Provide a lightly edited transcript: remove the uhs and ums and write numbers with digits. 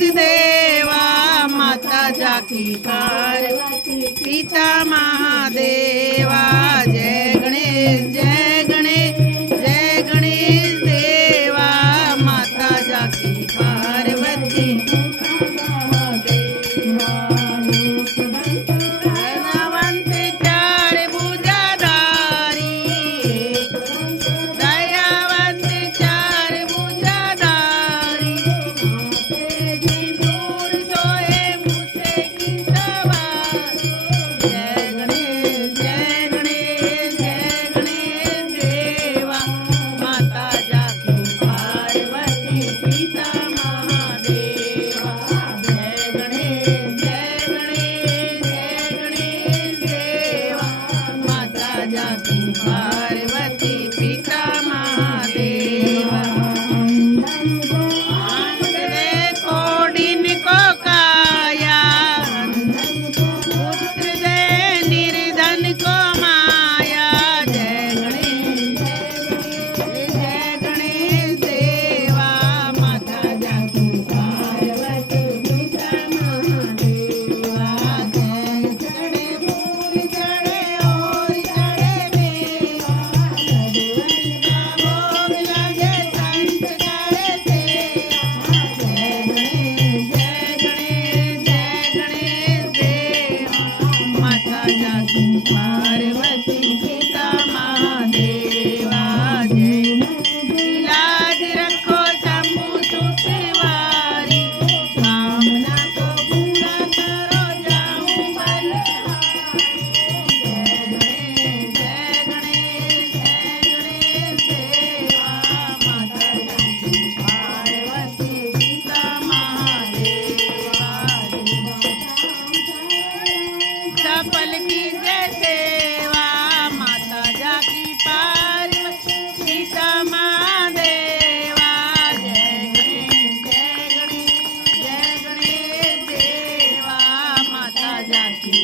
देवा माता जाकी पार्वती पिता महादेवा जय गणेश जय गणेश जय गणेश देवा माता जाकी पार्वती पार्वती पिता महादेवा दे कोडिन को काया पुत्र दे निर्धन को माया जय गणेश देवा माता जाकी पार्वती पिता महादेवा जय चढ़े फूल चढ़े और चढ़े पार्वती पिता महादेवा जय इलाज रखो शंभु सुखवारी कामना को पूरा करो जाऊं बलिहारी जय गणेश देवा माता जाकी पार्वती पिता महादेवा सफल की जय सेवा माता जाकी पार्वती पिता महादेवा जय गणेश जय गणेश देवा माता जाकी